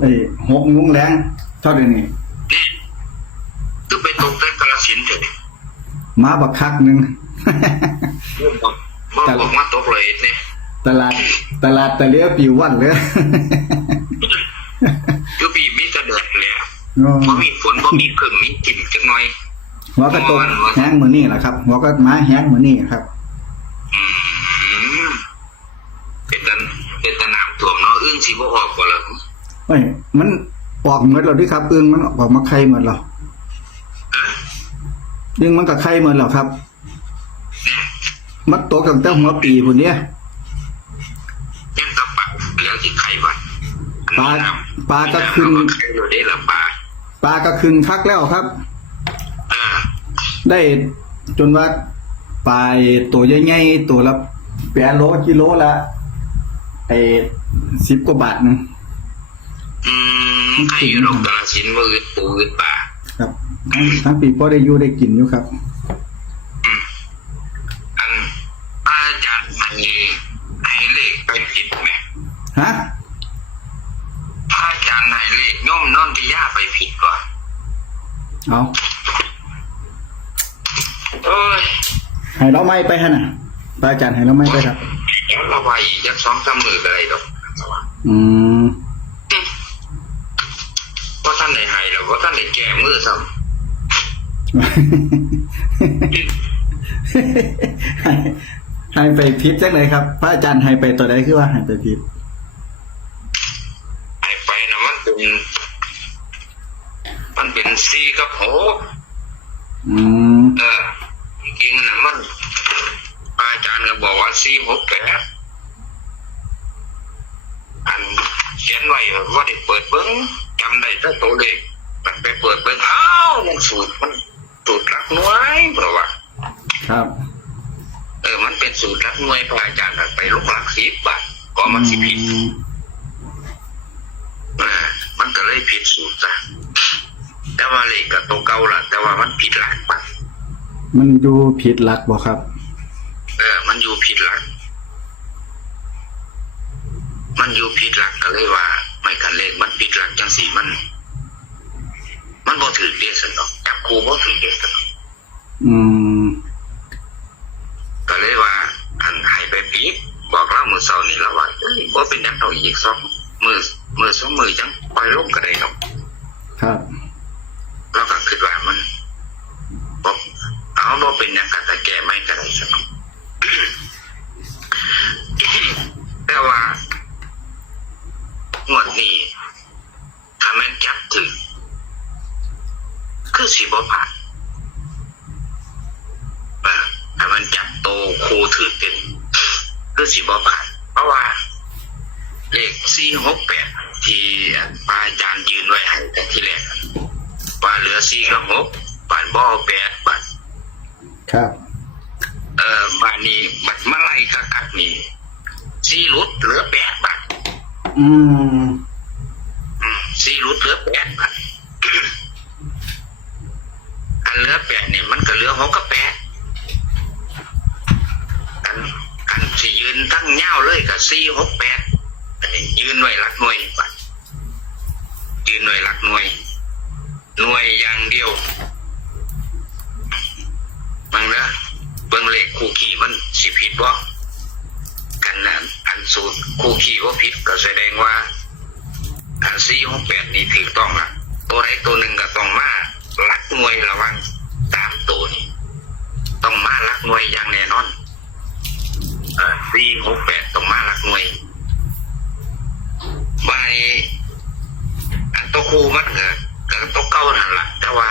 ไอ้หกโมงแรงเท่าเดี๋ยวนี้นี่ก็ไปตกแต่กาลสินธุ์เถอะมาบักคักหนึ่งบอกบอกว่าตกเลยเนี่ยตลาดตลาดตะเลียปิววันเลยก็ปีมีแต่เดือดเลยอะโอ้บ่มีฝนบ่มีครึ่งมีกลิ่นจักหน่อยหัวก็ตกแห้งมือนี่แหละครับหัวก็มาแห้งมือนี่ครับอืมเป็นตันเป็นตะน้ำท่วมเนาะอึ้งสิบ่ออกบ่ล่ะ เอ้ยมันออกหมดแล้วดิครับอึ้งมันออกมาไข่หมดแล้วฮะอึ้งมันก็ไข่หมดแล้วครับเนี่ยมันตกตั้งแต่หัวปีพุ่นเนี้ยยังตะปะเหลือที่ไข่บัดปลาปลาก็ขึ้นไข่อยู่ได้ละปลาปลาก็ขึ้นคักแล้วครับเออได้จนว่าปลายตัวใหญ่ๆตัวละแปดโลกิโลละไอ้สิบกว่าบาทหนึง อืมไข่อยู่ดอกกาลสินธุ์บ่อึดปูอึดปลาครับทั้งปีพอได้อยู่ได้กินอยู่ครับอันอาจารย์อันนี้ให้เลขไปผิดไหมฮะพระอาจารย์ให้เลขโย่อมนอนที่ย่าไปผิดก่อนเอาเอ้ยให้เราไม่ไปฮะน่ะพระอาจารย์ให้เราไม่ไปครับเดี๋ยวเราไปอีกจักสองสามมือก็ได้ดอกอืม เพราะท่านไหนแก้มือซ้ให้ให้ไปพิษจังเลยครับ พระอาจารย์ให้ไปตัวใดคือว่าให้ไปพิษำให้ไปนะมันเป็นมันเป็นซีกับหกอืมเออจริงๆนะมันพระอาจารย์ก็บอกว่าซีหกแปดอันเขียนไว้ว่าได้เปิดเบิ้งจำได้ถ้าตัวเลข มันไปเปิดเบิ้งอ้าวมันสูตรมันสูตรหลักหน่วยเพราะว่าครับ เออ มันเป็นสูตรรักหน่วยพระอาจารย์น่ะไปลงหลักสิบบาทก็มันสิผิดอืมอ่ามันก็เลยผิดสูตรจ้ะแต่ว่าเลขกับตัวเก่าล่ะแต่ว่ามันผิดหลักปะมันอยู่ผิดหลักบ่ครับ เออ มันอยู่ผิดหลัก มันอยู่ผิดหลักก็เลยว่า ไม่กันเลขมันผิดหลักจังสีมัน มันบ่ถือเดียสนอกจับครูบ่ถือเดียสนอกอืมก็เลยว่า อันให้ไปปีดบอกเล่ามือเสาร์นี่ละว่าเอ้ยบ่เป็นอย่างเราอีกสองมือมือสองมือจังปล่อยลงก็ได้ครับ ครับเราก็คิดว่ามันบอกเอาบ่เป็นอย่างกันแต่แก้ไม่ก็ได้สักแต่ว่างวดนี้ถ้าแม่นจับถึง คือสีบ่ผ่านเออถ้ามันจับโตครูถือเต็มคือสีบ่ผ่านเพราะว่าเลขสี่หกแปดที่พระอาจารย์ยืนไว้ให้แต่ที่แรกว่าเหลือสี่กับหกบานบ่อแปดบานครับเอ่อบานนี้บัดมาไล่กักกักนี่สี่หลุดเหลือแปดบาทอืมอืมสี่หลุดเหลือแปดบาทอัน เหลือแปดนี่มันก็เหลือหกกับแปดอันอันที่ยืนตั้งเง่าเลยกับสี่หกแปดอันนี้ยืนไว้หลักหน่วยยืนไว้หลักหน่วย หน่วยอย่างเดียวบังนะเบิ่งเลขคู่ขี่มันสิผิดบ่กันนะอันสูตรคู่ขี่ว่าผิดก็แสดงว่าอันสี่หกแปดนี่ถูกต้องละตัวใดตัวหนึ่งก็ต้องมาก หน่วยระวังตามตัวนี่ต้องมาลักหน่วยอย่างแน่นอนเออสี่หกแปดต้องมาลักหน่วยใบอันตัวคู่มันก็ก็ตัวเก่านั่นแหละแต่ว่า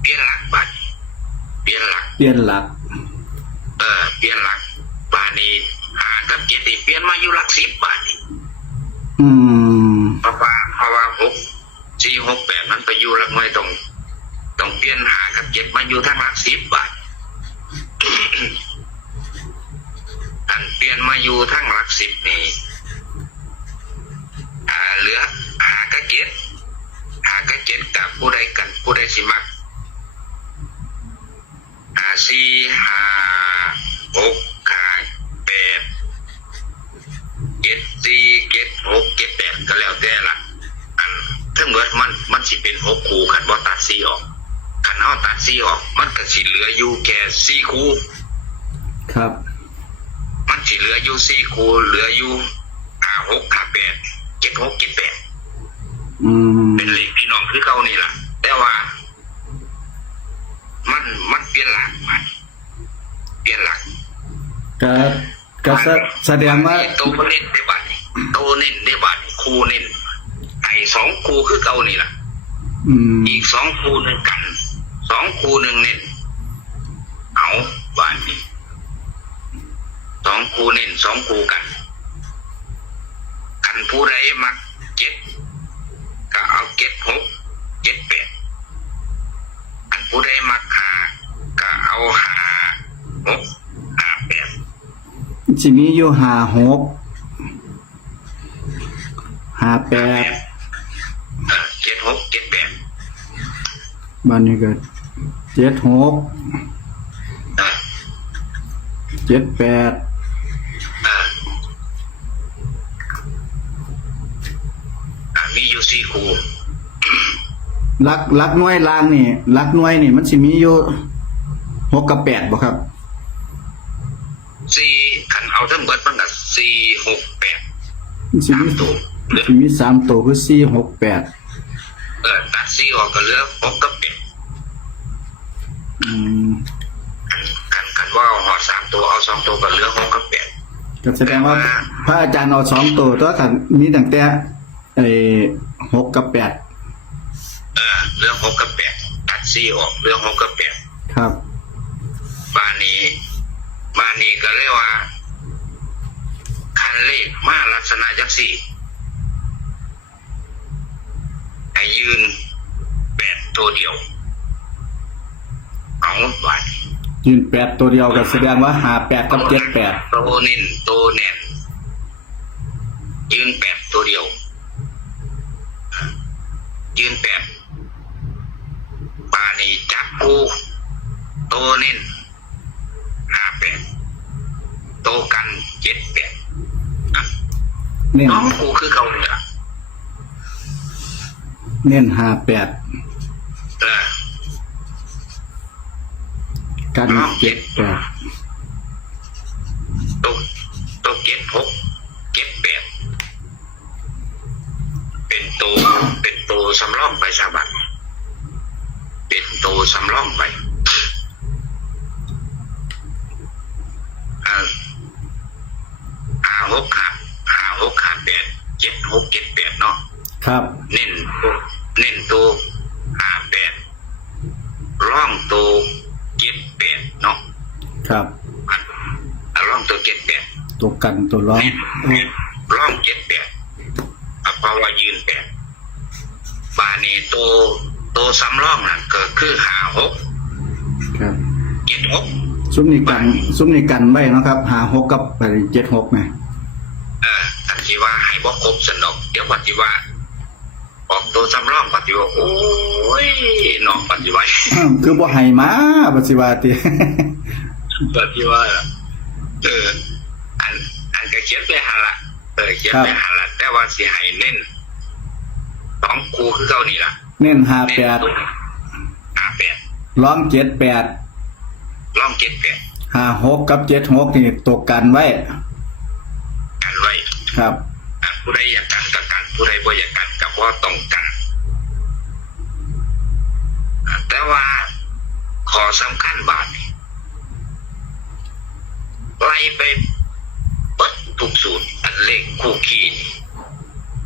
เปลี่ยนหลักบัตรเปลี่ยนหลัก เปลี่ยนหลัก เออเปลี่ยนหลักบาทนี้หากับเจ็ดนี่เปลี่ยนมาอยู่หลักสิบบาทนี่อืมเพราะว่าเพราะว่าหก สี่หกแปดมันไปอยู่หลักหน่วยตรงต้องเปลี่ยนหากับเจ็ดมาอยู่ทั้งหลักสิบบาทอันเปลี่ยนมาอยู่ทั้งหลักสิบนี่อ่าเหลือหากับเจ็ดหากับเจ็ดกับผู้ใดกันผู้ใดสิมักหาสี่หาหกหาแปด เป็นหกคู่ขันว่าตัดสี่ออกขันเอาตัดสี่ออก มันก็สิเหลืออยู่แค่สี่คู่ครับ มันสิเหลืออยู่สี่คู่เหลืออยู่ห้าหกห้าแปดเจ็ดหกเจ็ดแปดอืมเป็นเลขพี่น้องคือเขานี่แหละแต่ว่า มันมันเปลี่ยนหลักใหม่เปลี่ยนหลักก็ก็แสแสดงว่าโตเน้นได้บัดนี้โตเน้นได้บัดนี้ครูเน้นไอ้สองครูคือเก่านี่แหละ อืมอีกสองครูหนึ่งกัน สองครูหนึ่งเน้นเอาบานนี้สองครูเน้นสองครูกัน กันผู้ใดมักเจ็ดก็เอาเจ็ดหกเจ็ดแปดกันผู้ใดมักหาก็เอาหาหกหาแปดสิมีอยู่ห้าหกห้าแปด เออเจ็ดหกเจ็ดแปด บ้านนี้ก็เจ็ดหกเออเจ็ดแปดเอออะมีอยู่สี่ครูลักลักหน่วยล่างนี่ลักหน่วยนี่ มันสิมีอยู่หกกับแปดบ่ครับสี่ขันเอาทั้งเบิดมันก็สี่หกแปดมันสิสามมีตัวเหลือสิมีสามตัวคือสี่หกแปดเออตัดสี่ออกก็เหลือหกกับแปด อืมขันขันขันว่าเอาหอดสามตัวเอาสองตัวก็เหลือหกกับแปดก็แสดงว่าพระอาจารย์เอาสองตัวตัวขันมีตั้งแต่ไอ้หกกับแปดเออเหลือหกกับแปดตัดสี่ออกเหลือหกกับแปดครับบานนี้บานนี้ก็เรียกว่า คันเลขมาลักษณะจังสี่ให้ยืนแปดตัวเดียว เอาบาดนี้ยืนแปดตัวเดียวก็แสดงว่าหาแปดกับเจ็ดแปดโตเน้นโตแน่นยืนแปดตัวเดียว ยืนแปดปานีจับกูโตเน้นห้าแปดโตกันเจ็ดแปดอะเน้นน้องกูคือเขาเนี่ยเน้นหาแปดเออ กันเจ็ดแปดโตโตเจ็ดหกเจ็ดแปดเป็นโตเป็นโตสำรองไปสาบันเป็นโตสำรองไปอ่าห้าหกห้าห้าหกห้าแปดเจ็ดหกเจ็ดแปดเนาะครับ เน้นตัวเน้นตัวห้าแปดร่องตัว เจ็ดแปดเนาะครับอันอันร่องตัวเจ็ดแปดตัวกันตัวร้องเน้นเน้นร่องเจ็ดแปดอะเพราะว่ายืนแปดบานีตัวตัวสำรองน่ะก็คือห้าหกครับเจ็ดหกซุ้มนี่กันซุ้มนี่กันไว้เนาะครับหาหกกับไปเจ็ดหกไงเอออันที่ว่าให้บ่ครบสนอกเดี๋ยวปฏิว่า ออกตัวสำรองปฏิว่าโอ้ยน้องปฏิวัติอ้าวคือบ่ให้มาปัจจิวาติปฏิว่าเอออันอันก็เขียนไปหันละเออเขียนไปหันละแต่ว่าสิให้เน้นสองครูคือเก่านี่ล่ะ เน้นหาเน้นแปดตัวห้าแปดร้องเจ็ดแปดล่องเจ็ดแปดหาหกกับเจ็ดหกนี่ตัวกันไว้ กันไว้ครับอะ ผู้ใดอยากกันก็กันผู้ใดบ่อยากกันก็บ่ต้องกัน แต่ว่าขอสำคัญบาทนี่ไล่ไปเปิดทุกสูตรอันเลขคู่คีนี่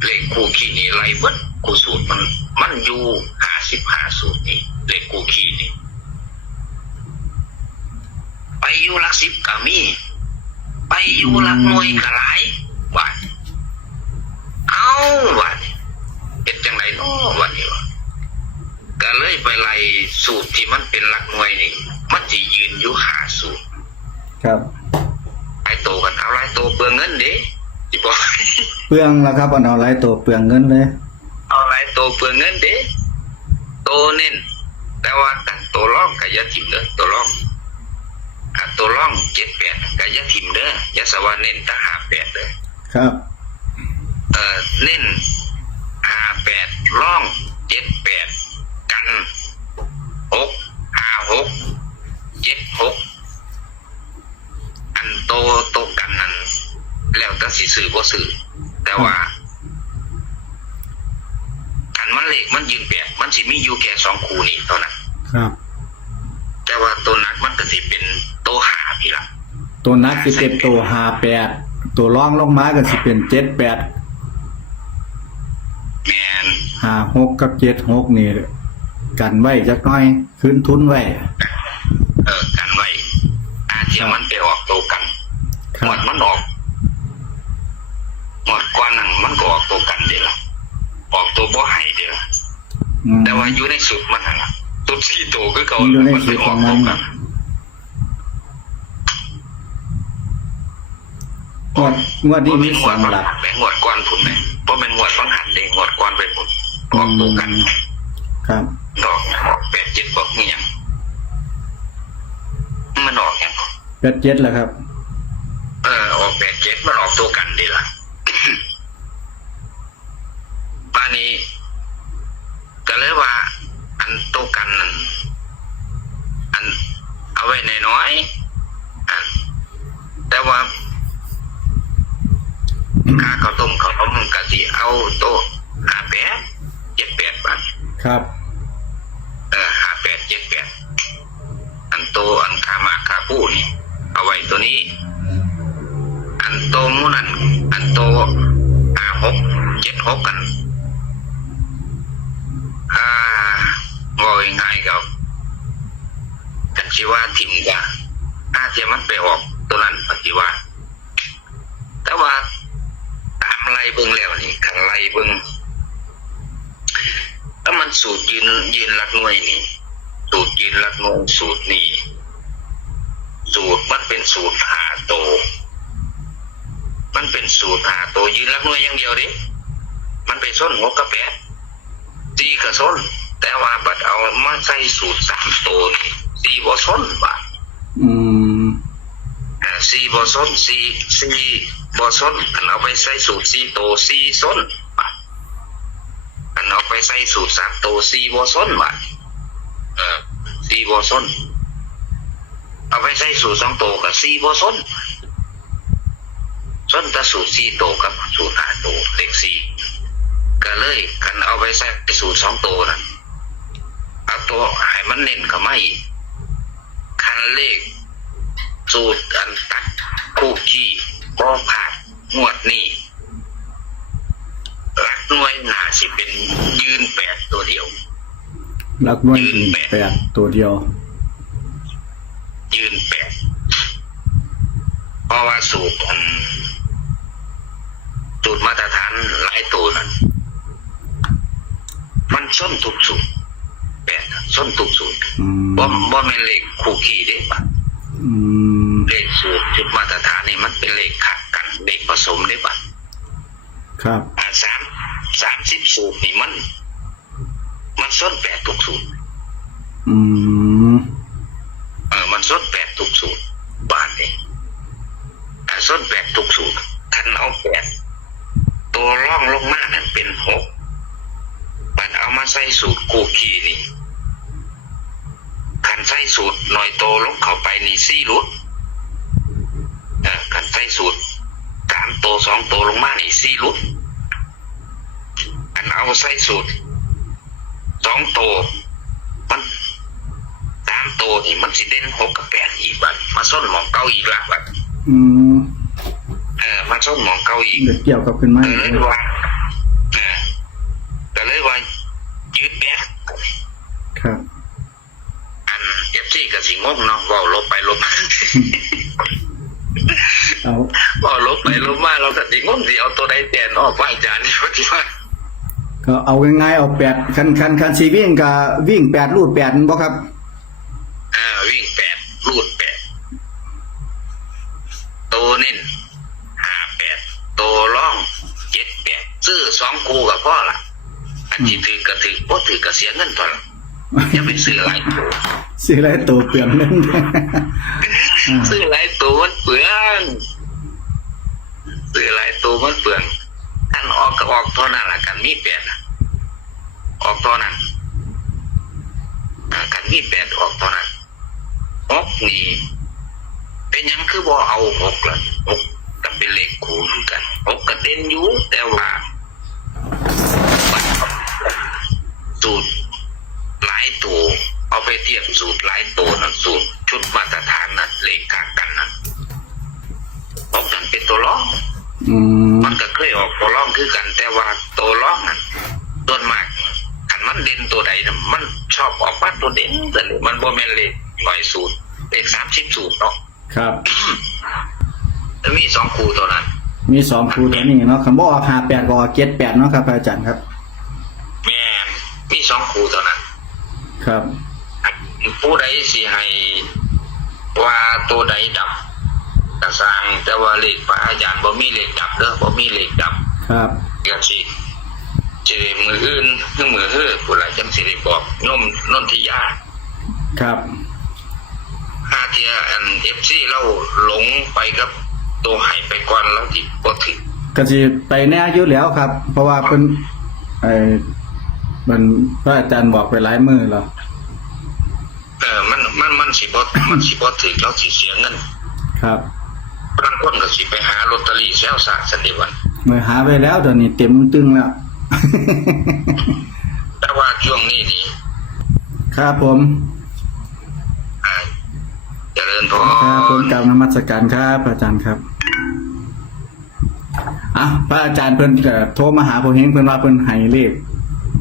เลขคู่คีนี่ไล่เบิดคู่สูตรมันมันอยู่ห้าสิบห้าสูตรนี่เลขคู่คีนี่ไปอยู่ลักสิบก็มี ไปอยู่ลักหน่วยก็หลายบาท เอาบาทเป็นจังไรเนาะวันนี้วะก็เลยไปไล่สูตรที่มันเป็นหลักหน่วยนี่ มันจะยืนอยู่หาสูตรครับไอ้โตกันเอาไรโตเปลืองเงินเด้ที่บอกเปลืองแล้วครับอันเอาหลายตัวเปลืองเงินเลยเอาไรโตเปลืองเงินเด้โตเน้นแต่ว่ากันโตร่องกับยาถิ่มเด้อโตร่องอะโตร่องเจ็ดแปดกับยาถิ่มเด้อยาสวาเน้นตั้งหาแปดเด้อครับ เออน้นห้าแปดร่องเจ็ดแปดกันหกห้าหกเจ็ดหกอันโตโตกันนั้น แล้วแต่สิซื้อบ่ซื้อแต่ว่าคันมันเลขมันยืนแปดมันสิมีอยู่แค่สองคู่นี่เท่านั้นครับ แต่ว่าตัวนักมันก็สิเป็นโตหาพี่ละตัวนักสิเป็นตัวหาแปดตัวรองลงมาก็สิเป็นเจ็ดแปด แมนหาหกกับเจ็ดหกนี่กันไว้จักหน้อยคืนทุนไว้ เออกันไว้อาเทียมันไปออกตัวกันคหมรัดบมันออกหมดก้อนนั้นมันก็ออกตัวกันเดียวละออกตัวบ่ให้เดียวละอืมแต่ว่าอยู่ในสุดมันนั่นละตัวที่โตคือเก่าอยู่ในมัสูตรของมัน งวดงวดนี้บ่มีเป็นงสวอดงบางหลักหันแม่งวดก้อนผุนไหมเพราะเป็นงวดบางหันเด้งวดก้อนไปผุนออกตัวกัน ครับดอกออกแปดเจ็ดบอกเงียงมันออกยังแปดเจ็ดแล้วครับ เออออกแปดเจ็ดมันออกตัวกันดีละบ้านนี้ก็เลยว่า อันตัวกันนั่นอันเอาไว้ในน้อยๆอันแต่ว่า ค่าข้าวต้มข้าวต้มกะสิเอาโต๊ะห้าแปดเจ็ดแปดบาทครับเออห้าแปดเจ็ดแปดอันโตอันคามาคาปูนี่ เอาไว้ตัวนี้ อันโตหมูนันอันโตห้าหกเจ็ดหกกันอ่าว่าง่ายๆกับกันชิว่าทิมกะอาเทียมันไปออกตัวนั้นปฏิว่า แต่ว่าตาม ไล่เบิ้งแล้วนี่ขันไล่เบิ้งถ้ามันสูตรยืนยืนหลักหน่วยนี่ สูตรยืนหลักหน่วยสูตรนี่ สูตรมันเป็นสูตรหาโต มันเป็นสูตรหาโตยืนหลักหน่วยอย่างเดียวดิมันไปส้นหัวกระแปะตีกระส้น แต่ว่าบัดเอามาใส่สูตรสามโตนี่ตีบ่ส้นบาด สี่บ่ส้นสี่สี่บ่ส้นอันเอาไปใส่สูตรสี่โตวสี่ส้นอันเอาไปใส่สูตรสามโตวสี่บ่ส้นบาดเออสี่บอส้นเอาไปใส่สูตรสองโตกับสี่บอส้นส้นต่สูตรสี่โตกับสูตรห้าโตวเลขสี่ก็เลยกันเอาไปใส่สูตรสองโตนั่นเอาตัวให้มันเน้นเข้ามาอีกคันเลข สูตรอันตัดคู่ขี้ก็ผ่านงวดนี้หลักหน่วยหนาสิเป็นยืนแปดตัวเดียว หลักหน่วยถึงแปดตัวเดียว ยืนแปดเพราะว่าสูตรอันสูตรมาตรฐานหลายตัวนั้นมันส้นทุกสูตรแปดน่ะส้นทุกสูตรอืมบ่บ่แม่นเลขคู่ขี่เด้ปะอืม เลขสูตรจุดมาตรฐานนี่มันเป็นเลขขัดกันเลขผสมได้ปะครับอ่าสามสามสิบสูตรนี่มัน มันส้นแปดทุกสูตรอืมเออมันส้นแปดทุกสูตรบาทนี่อ่าส้นแปดทุกสูตรคันเอาแปดตัวร่องลงมานั่นเป็นหกบันเอามาใส่สูตรกูขี่นี่คันใส่สูตรหน่อยโตลงเข้าไปนี่สี่รุดเออคันใส่สูตรสามโตสองโตลงมานี่สี่รุดอันเอาใส่สูตรสองโตมันสามโตนี่มันสิเด่นหกกับแปดอีกบัดมาส้นหมองเก้าอีกละบัดอืมเออมาส้นหมองเก้าอีกเดี๋ยวเกี่ยวกับขึ้นมาก็อีกเลยว่าเออก็เลยว่ายืดแบกครับ อันเอฟซีกับสิงงเนาะเว่าลบไปลบมา เอาเว่าลบไปลบมาเรากับสิงงสิเอาตัวใดแทนออกไปอาจารย์ที่ว่าที่ว่าก็เอาง่ายๆเอาแปดคันคันคันสีวิ่งกับวิ่งแปดรูดแปดบ่ครับเออวิ่งแปดรูดแปดตัวเน้นห้าแปดตัวร่องเจ็ดแปดซื้อสองคูกับพ่อละอันที่ถือกระถือพ่ถือกระเสียเงินตัวละอย่าไปซื้อหลายตัวซื้ออะไรตัวเปลี่ยนเงินซื้อหลายตัวมันเปลืองซื้อหลายตัว มันเปลืองท่านออกก็ออกเท่ามีแปดน่ะออกตอนนั้นอ่ากันมีแปดออกตอนนั้นหกนี่เป็นยังคือบ่เอาหกละหกก็เป็นเลขคูณกันหกก็เด่นอยู่แต่ว่าสูตรหลายตัวเอาไปเทียบสูตรหลายตัวนั่นสูตรชุดมาตรฐานนั่นเลขกางกันนั่นหกนั่นเป็นตัวรอง อืมมันก็เคยออกตัวร่องคือกัน แต่ว่าตัวร่องนั้นต้นมากขันมันเด่นตัวใดน่ะมันชอบออกมาตัวเด่นแต่เลยมันโบแมนเลขหน่อยสูตรเลขสามสิบสูตรเนาะครับแล้วมีสองคูตัวนั้น มีสองครูตัวนี้เนาะคำว่าออกหาแปดก็ออกเจ็ดแปดเนาะครับอาจารย์ครับ แม่นมีสองคูตัวนั้น ครับ ผู้ใดสิให้ว่าตัวใดดับ กระสร้างแต่ว่าเลขพระอาจารย์บ่มีเลขดับเด้อบ่มีเลขดับครับก็สิสิได้มืออื่นคือมือเฮ้อผู้ใดจังสิได้บอกโยมนนทิยาครับห้าเทียอันเอฟซีเราหลงไปกับตัวหายไปก่อนแล้วที่บ่ถึงก็สิไปแน่อยู่แล้วครับ เพราะว่าเพิ่นไอ้มันพระอาจารย์บอกไปหลายมือแล้วเออมันมันมันสิบ่มันสิบ่ถึงแล้วสิเสียเงินครับ บางคนก็สิไปหาลอตเตอรี่แซวซะสันติวันเมื่อหาไปแล้วเดี๋ยวนี้เต็มตึงแล้ว แต่ว่าช่วงนี้นี่ครับผมอ่าเจริญพรครับผมกราบนมัสการครับอาจารย์ครับอะพระอาจารย์เพิ่นก็โทรมาหาผมเฮงเพิ่นว่าเพิ่นให้เลข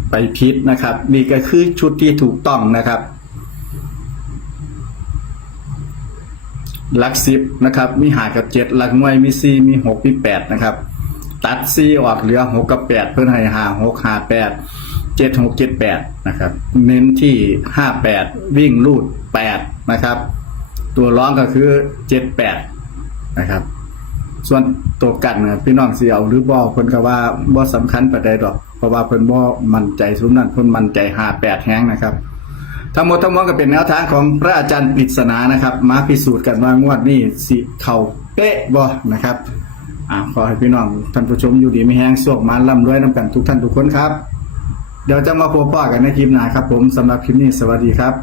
ไปพิษนะครับ นี่ก็คือชุดที่ถูกต้องนะครับห ลักสิบนะครับมีหากับเจ็ดหลักหน่วยมีสี่มีหกมีแปดนะครับตัดสี่ออกเหลือหกกับแปดเพิ่นให้หาหกหาแปดเจ็ดหกเจ็ดแปดนะครับเน้นที่ห้าแปดวิ่งรูดแปดนะครับ ตัวร้องก็คือเจ็ดแปดนะครับ ส่วนตัวกันนะพี่น้องเสิเอาหรือบ่เพิ่นก็ว่าบ่สำคัญปานใดดอกเพราะว่าเพิ่นบ่มั่นใจซุมนั้นเพิ่นมั่นใจ58แฮงนะครับ ทั้งหมดทั้งมวลก็เป็นแนวทางของพระอาจารย์ปริศนานะครับ มาพิสูจน์กันว่างวดนี้สิเข่าเป๊ะบ่นะครับอ่าขอให้พี่น้องท่านผู้ชมอยู่ดีไม่แห้งสวกมาร่ำรวยนํกันทุกท่านทุกคนครับ เดี๋ยวจะมาพบปะกันในคลิปหน้าครับผมสำหรับคลิปนี้สวัสดีครับ